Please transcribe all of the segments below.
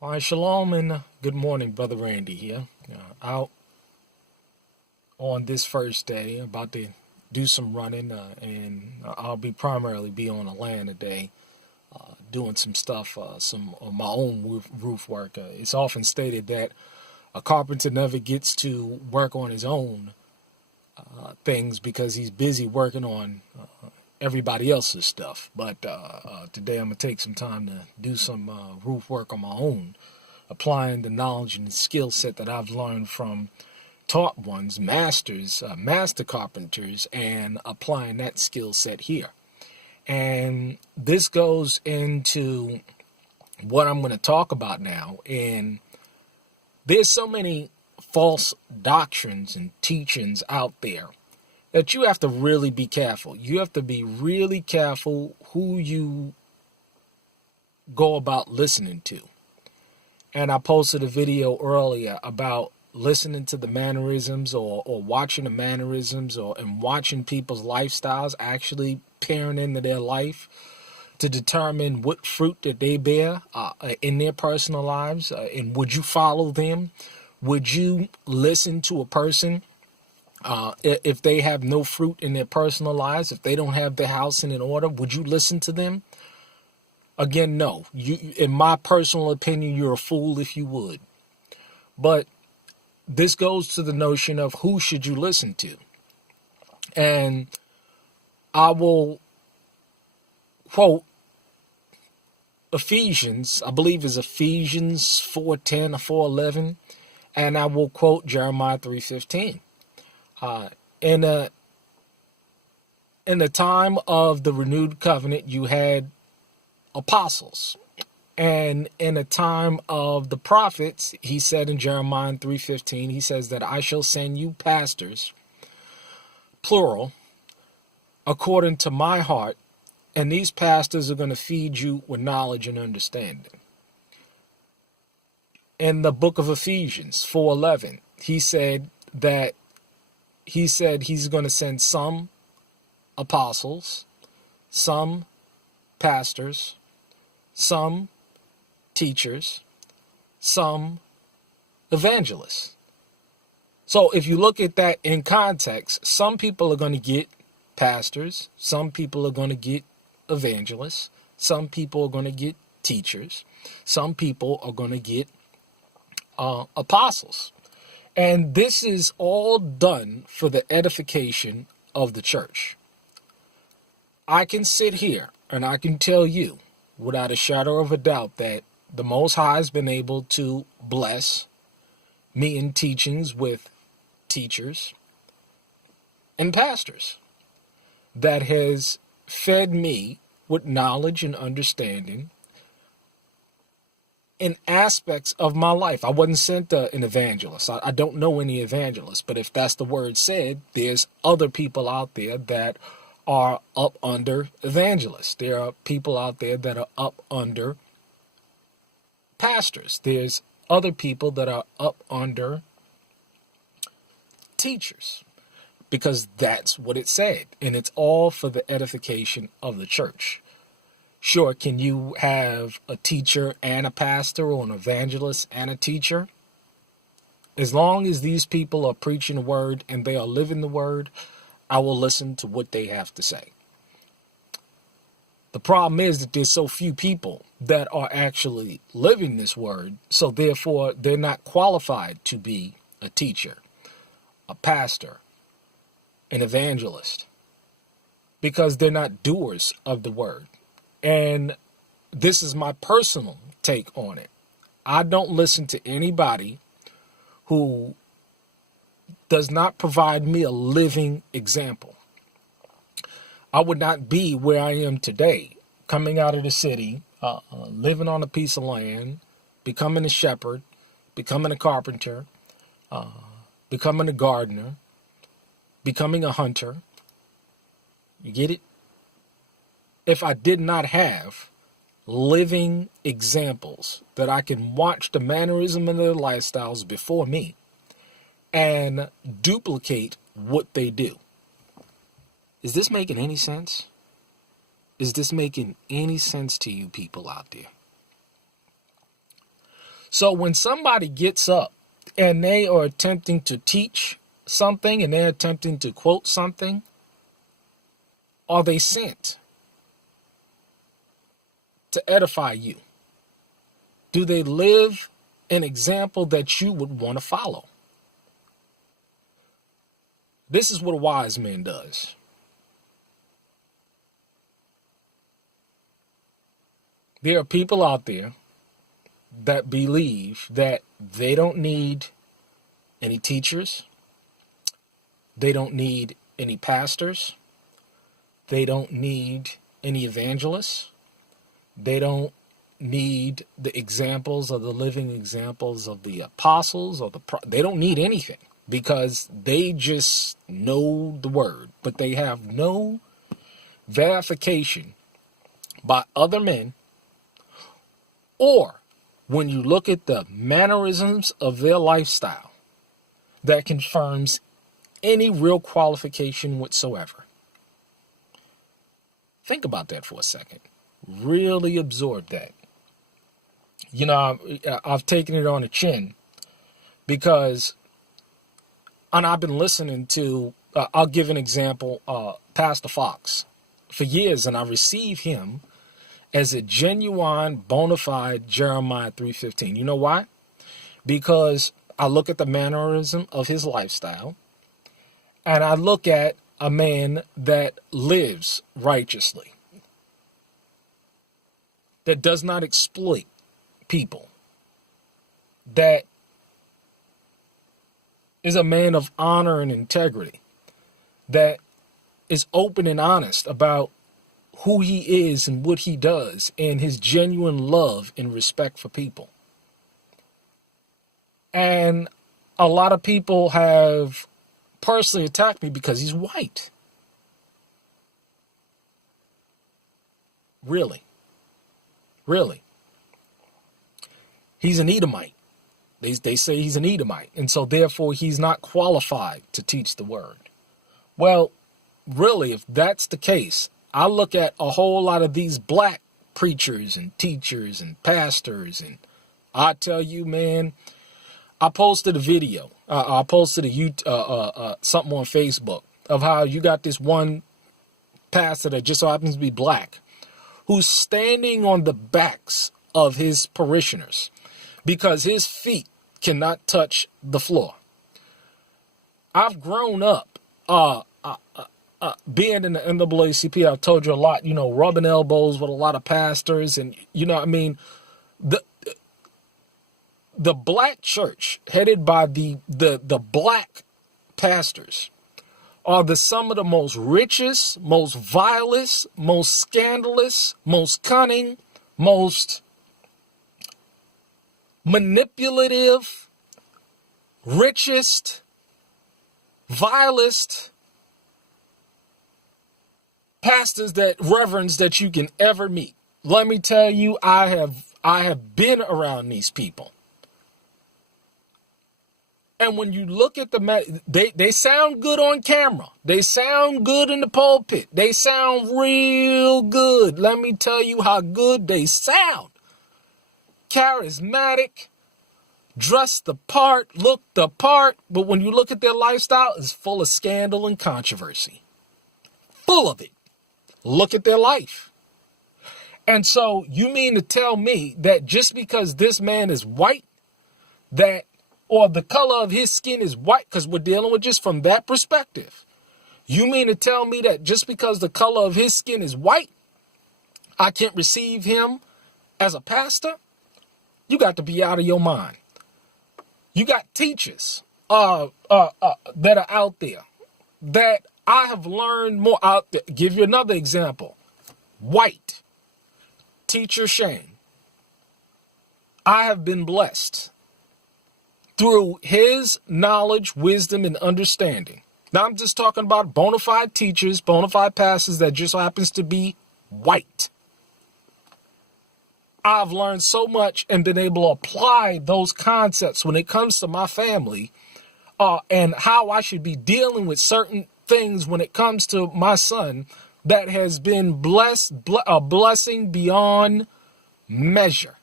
All right, shalom and good morning, Brother Randy here. Out on this first day, about to do some running, and I'll be primarily be on the land today, doing some stuff, some of my own roof work. It's often stated that a carpenter never gets to work on his own things because he's busy working on everybody else's stuff. But today I'm going to take some time to do some roof work on my own, applying the knowledge and the skill set that I've learned from taught ones, masters, master carpenters, and applying that skill set here. And this goes into what I'm going to talk about now. And there's so many false doctrines and teachings out there that you have to really be careful. You have to be really careful who you go about listening to. And I posted a video earlier about listening to the mannerisms or watching the mannerisms and watching people's lifestyles actually peering into their life to determine what fruit that they bear in their personal lives. And would you follow them? Would you listen to a person if they have no fruit in their personal lives, if they don't have their house in order? Would you listen to them? Again, no. You, in my personal opinion, you're a fool if you would. But this goes to the notion of who should you listen to. And I will quote Ephesians, I believe is Ephesians 4:10 or 4:11, and I will quote Jeremiah 3:15. In the time of the renewed covenant, you had apostles. And in the time of the prophets, he said in Jeremiah 3:15, he says that I shall send you pastors, plural, according to my heart, and these pastors are going to feed you with knowledge and understanding. In the book of Ephesians 4:11, he said he's going to send some apostles, some pastors, some teachers, some evangelists. So if you look at that in context, some people are going to get pastors, some people are going to get evangelists, some people are going to get teachers, some people are going to get apostles. And this is all done for the edification of the church. I can sit here and I can tell you without a shadow of a doubt that the Most High has been able to bless me in teachings with teachers and pastors that has fed me with knowledge and understanding in aspects of my life. I wasn't sent an evangelist. I don't know any evangelists, but if that's the word said, there's other people out there that are up under evangelists. There are people out there that are up under pastors. There's other people that are up under teachers, because that's what it said, and it's all for the edification of the church. Sure, can you have a teacher and a pastor, or an evangelist and a teacher? As long as these people are preaching the word and they are living the word, I will listen to what they have to say. The problem is that there's so few people that are actually living this word, so therefore they're not qualified to be a teacher, a pastor, an evangelist, because they're not doers of the word. And this is my personal take on it. I don't listen to anybody who does not provide me a living example. I would not be where I am today, coming out of the city, living on a piece of land, becoming a shepherd, becoming a carpenter, becoming a gardener, becoming a hunter. You get it? If I did not have living examples that I can watch the mannerism and their lifestyles before me and duplicate what they do. Is this making any sense? Is this making any sense to you people out there? So when somebody gets up and they are attempting to teach something and they're attempting to quote something, are they sent to edify you? Do they live an example that you would want to follow? This is what a wise man does. There are people out there that believe that they don't need any teachers. They don't need any pastors. They don't need any evangelists. They don't need the examples of the living examples of the apostles or they don't need anything because they just know the word, but they have no verification by other men, or when you look at the mannerisms of their lifestyle, that confirms any real qualification whatsoever. Think about that for a second. Really absorb that. You know, I've taken it on the chin because, and I've been listening to, I'll give an example, Pastor Fox for years, and I receive him as a genuine, bona fide Jeremiah 3:15. You know why? Because I look at the mannerism of his lifestyle, and I look at a man that lives righteously, that does not exploit people, that is a man of honor and integrity, that is open and honest about who he is and what he does and his genuine love and respect for people. And a lot of people have personally attacked me because he's white. Really? He's an Edomite. They say he's an Edomite, and so therefore he's not qualified to teach the word. Well, really, if that's the case, I look at a whole lot of these black preachers and teachers and pastors, and I tell you, man, I posted a video. I posted something on Facebook of how you got this one pastor that just so happens to be black, who's standing on the backs of his parishioners because his feet cannot touch the floor. I've grown up being in the NAACP. I've told you a lot, rubbing elbows with a lot of pastors, and the black church headed by the black pastors are some of the most richest, most vilest, most scandalous, most cunning, most manipulative, richest, vilest pastors, reverends that you can ever meet. Let me tell you, I have been around these people. And when you look at they sound good on camera. They sound good in the pulpit. They sound real good. Let me tell you how good they sound. Charismatic, dressed the part, look the part. But when you look at their lifestyle, it's full of scandal and controversy. Full of it. Look at their life. And so you mean to tell me that just because this man is white, or the color of his skin is white, because we're dealing with just from that perspective. You mean to tell me that just because the color of his skin is white, I can't receive him as a pastor? You got to be out of your mind. You got teachers that are out there that I have learned more out there. Give you another example. White. Teacher Shane. I have been blessed through his knowledge, wisdom, and understanding. Now, I'm just talking about bona fide teachers, bona fide pastors that just happens to be white. I've learned so much and been able to apply those concepts when it comes to my family and how I should be dealing with certain things when it comes to my son that has been a blessing beyond measure.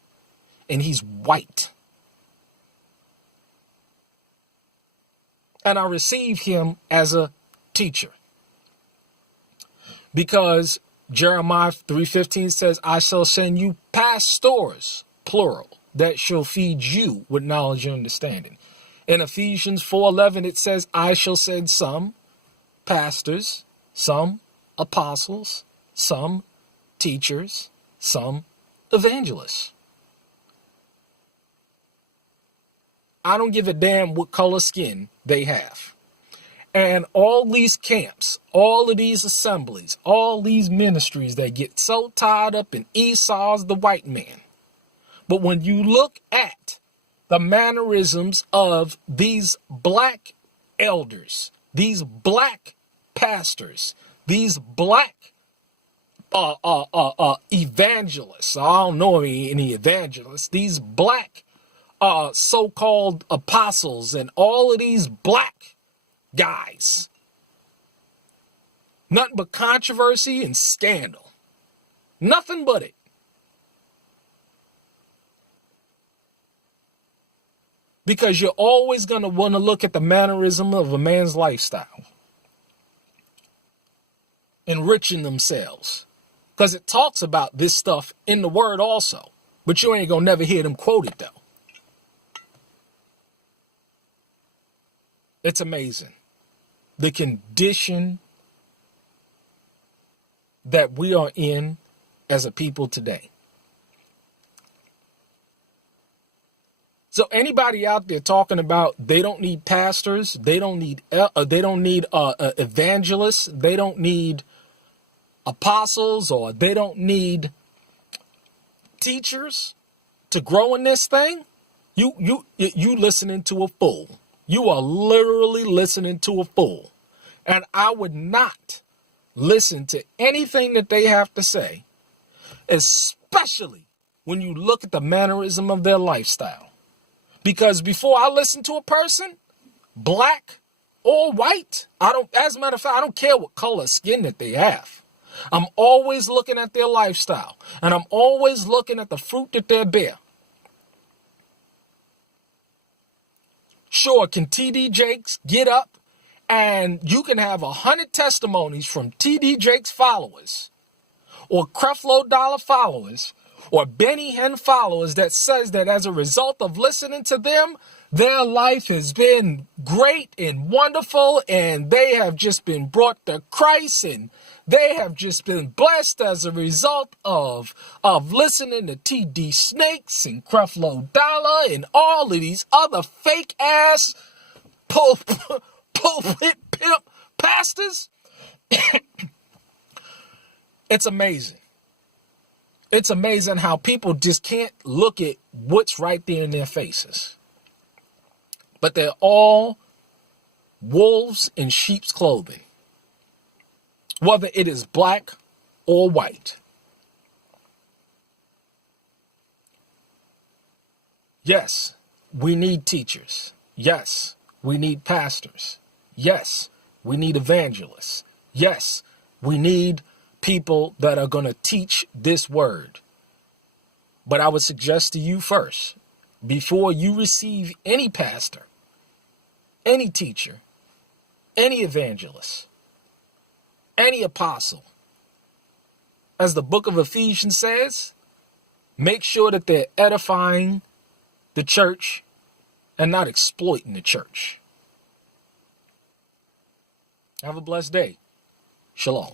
And he's white. and I receive him as a teacher. Because Jeremiah 3:15 says, I shall send you pastors, plural, that shall feed you with knowledge and understanding. In Ephesians 4:11, it says, I shall send some pastors, some apostles, some teachers, some evangelists. I don't give a damn what color skin they have. And all these camps, all of these assemblies, all these ministries, they get so tied up in Esau's the white man. But when you look at the mannerisms of these black elders, these black pastors, these black evangelists, I don't know any evangelists, these black so-called apostles and all of these black guys, nothing but controversy and scandal, nothing but it. Because you're always going to want to look at the mannerism of a man's lifestyle, enriching themselves, because it talks about this stuff in the word also, but you ain't gonna never hear them quote it though. It's amazing the condition that we are in as a people today. So anybody out there talking about they don't need pastors, they don't need evangelists, they don't need apostles, or they don't need teachers to grow in this thing, you listening to a fool. You are literally listening to a fool. And I would not listen to anything that they have to say, especially when you look at the mannerism of their lifestyle. Because before I listen to a person, black or white, as a matter of fact, I don't care what color skin that they have. I'm always looking at their lifestyle, and I'm always looking at the fruit that they bear. Sure, can TD Jakes get up and you can have 100 testimonies from TD Jakes followers or Creflo Dollar followers or Benny Hinn followers that says that as a result of listening to them, their life has been great and wonderful, and they have just been brought to Christ, and they have just been blessed as a result of listening to TD Snakes and Creflo Dollar and all of these other fake ass pulpit pimp pastors. It's amazing. It's amazing how people just can't look at what's right there in their faces. But they're all wolves in sheep's clothing, whether it is black or white. Yes, we need teachers. Yes, we need pastors. Yes, we need evangelists. Yes, we need people that are going to teach this word. But I would suggest to you first, before you receive any pastor, any teacher, any evangelist, any apostle, as the book of Ephesians says, make sure that they're edifying the church and not exploiting the church. Have a blessed day. Shalom.